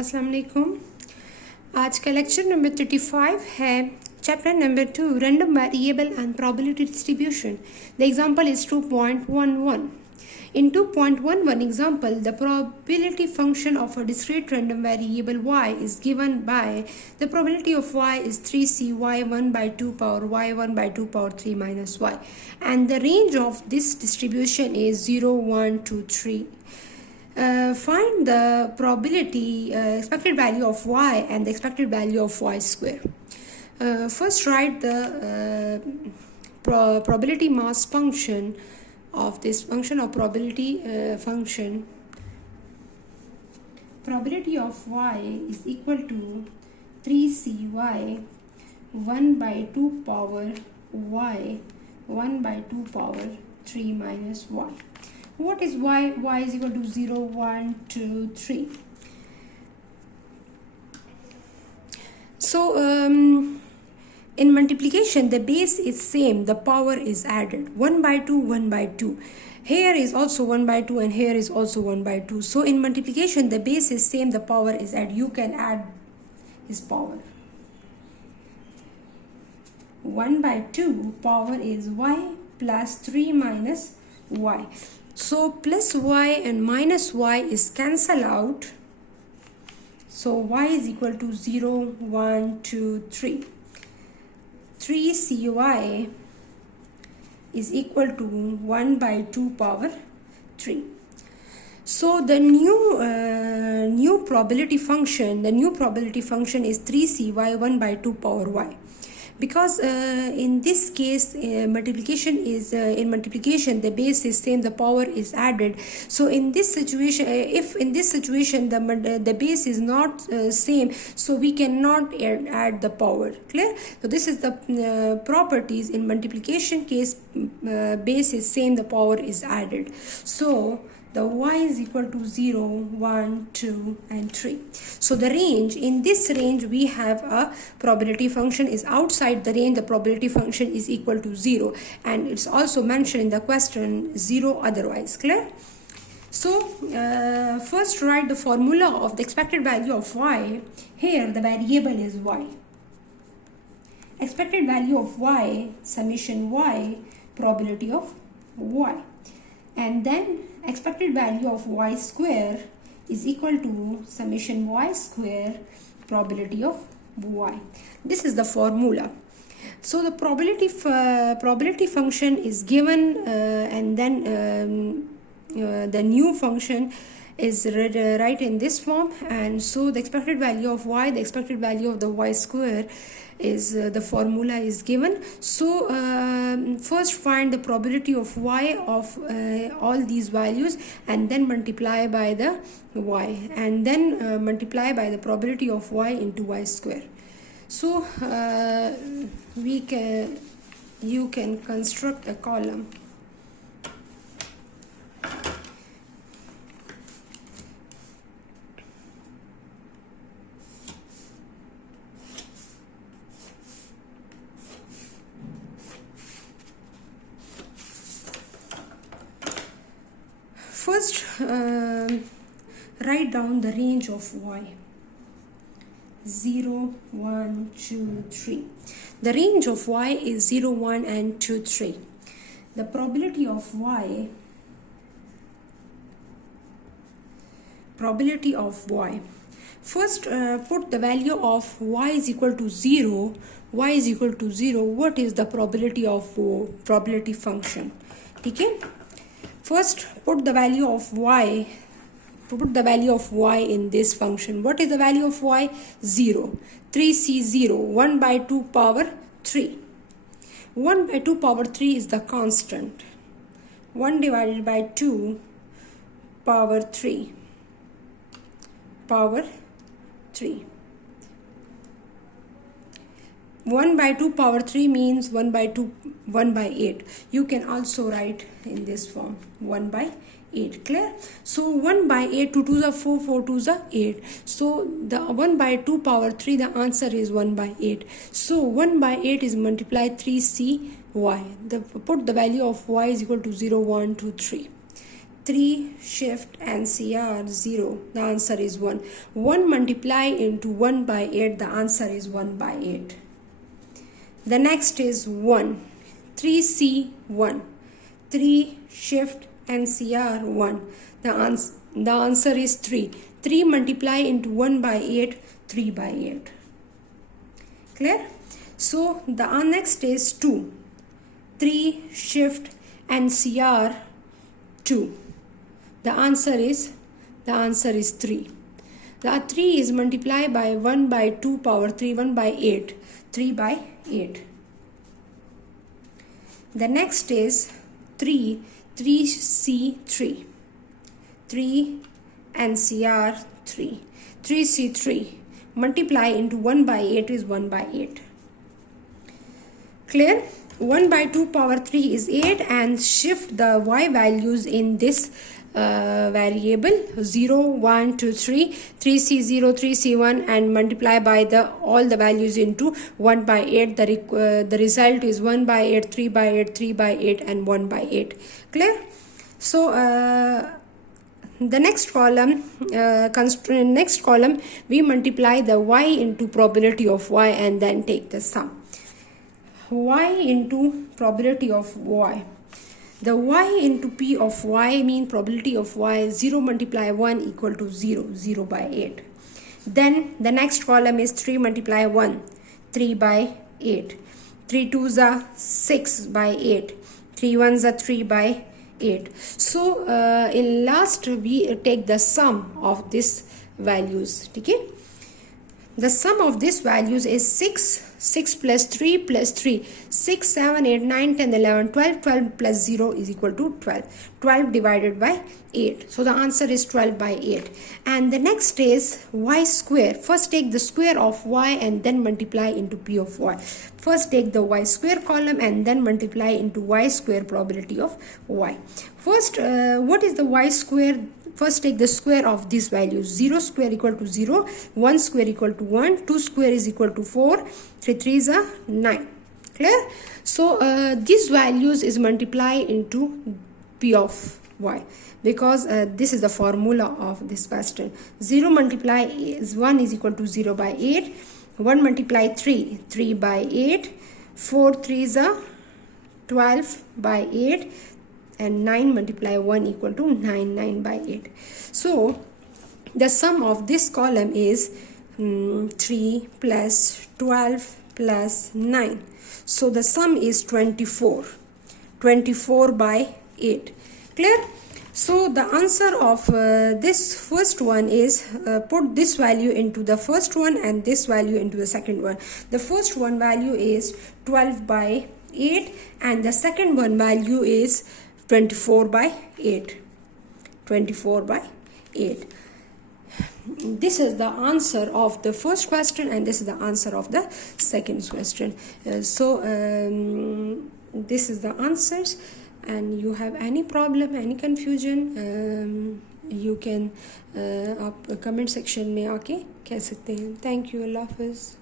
अस्सलाम वालेकुम। आज का लेक्चर नंबर 35 है chapter number 2 random variable and probability distribution. The example is 2.11. In 2.11 example, the probability function of a discrete random variable y is given by the probability of y is 3c y1 by 2 power y1 by 2 power 3 minus y, and the range of this distribution is 0, 1, 2, 3. Find the probability expected value of y and the expected value of y square. First write the probability mass function of this function of probability function. Probability of y is equal to 3cy 1 by 2 power y 1 by 2 power 3 minus y. What is y? Y is equal to 0, 1, 2, 3. So in multiplication the base is same, the power is added. 1 by 2, 1 by 2. Here is also 1 by 2 and here is also 1 by 2. So in multiplication the base is same, the power is added. You can add his power. 1 by 2 power is y plus 3 minus y. So plus y and minus y is cancel out. So y is equal to 0, 1, 2, 3. 3cy is equal to 1 by 2 power 3. So the new probability function, is 3cy 1 by 2 power y. Because in this case multiplication is in multiplication the base is same, the power is added. So in this situation, if in this situation the base is not same, so we cannot add the power. Clear? So this is the properties. In multiplication case base is same, the power is added. So the y is equal to 0, 1, 2 and 3. So the range, in this range we have a probability function is outside the range, the probability function is equal to 0, and it's also mentioned in the question 0 otherwise. Clear? So first write the formula of the expected value of y. Here the variable is y. Expected value of y, summation y, probability of y. And then expected value of y square is equal to summation y square probability of y. This is the formula. So the probability function is given and then the new function is right in this form, and so the expected value of y, the expected value of the y square is the formula is given. So first find the probability of y of all these values and then multiply by the y, and then multiply by the probability of y into y square. So you can construct a column. First write down the range of y. 0, 1, 2, 3. The range of y is 0, 1 and 2, 3. The probability of y, first put the value of y is equal to 0. Y is equal to 0. What is the probability of probability function? Okay? First put the value of y, in this function. What is the value of y? 0. 3c0, 1 by 2 power 3. 1 by 2 power 3 is the constant. 1 divided by 2 power 3. 1 by 2 power 3 means 1 by 8. You can also write in this form 1 by 8. Clear? So 1 by 8, 2 to the 4, 4 to the 8. So the 1 by 2 power 3, the answer is 1 by 8. So 1 by 8 is multiplied 3cy. Put the value of y is equal to 0, 1, 2, 3. 3 shift NCR 0, the answer is 1. 1 multiply into 1 by 8, the answer is 1 by 8. The next is 1. 3C 1. 3 shift NCR 1. The answer is 3. 3 multiply into 1 by 8, 3 by 8. Clear? So the next is 2. 3 shift NCR 2. The answer is 3. The 3 is multiplied by 1 by 2 power 3, 1 by 8, 3 by 8. The next is 3, 3C3. 3 NCR 3. 3C3 multiply into 1 by 8 is 1 by 8. Clear? 1 by 2 power 3 is 8, and shift the y values in this variable 0, 1, 2, 3, 3C0, 3C1, and multiply by all the values into 1 by 8. The result is 1 by 8, 3 by 8, 3 by 8, and 1 by 8. Clear? So the next column, we multiply the y into probability of y and then take the sum. Y into probability of y. The y into p of y mean probability of y 0 multiply 1 equal to 0, 0 by 8. Then the next column is 3 multiply 1, 3 by 8. 3 2s are 6 by 8. 3 1s are 3 by 8. So in last we take the sum of these values. Okay? The sum of these values is 6 plus 3 plus 3, 6, 7, 8, 9, 10, 11, 12, 12 plus 0 is equal to 12. 12 divided by 8. So the answer is 12 by 8. And the next is y square. First take the square of y and then multiply into p of y. First take the y square column and then multiply into y square probability of y. First, what is the y square? First take the square of these values. 0 square equal to 0, 1 square equal to 1, 2 square is equal to 4, 3 3s are 9. Clear? So these values is multiplied into p of y, because this is the formula of this question. 0 multiply is 1 is equal to 0 by 8, 1 multiply 3, 3 by 8, 4 3s are 12 by 8, and 9 multiply 1 equal to 9, 9 by 8. So the sum of this column is 3 plus 12 plus 9. So the sum is 24. 24 by 8. Clear? So the answer of this first one is put this value into the first one and this value into the second one. The first one value is 12 by 8 and the second one value is 24 by 8. 24 by 8. This is the answer of the first question and this is the answer of the second question. This is the answers, and you have any problem, any confusion, you can comment section में आके कह सकते हैं. Thank you. Allah Hafiz.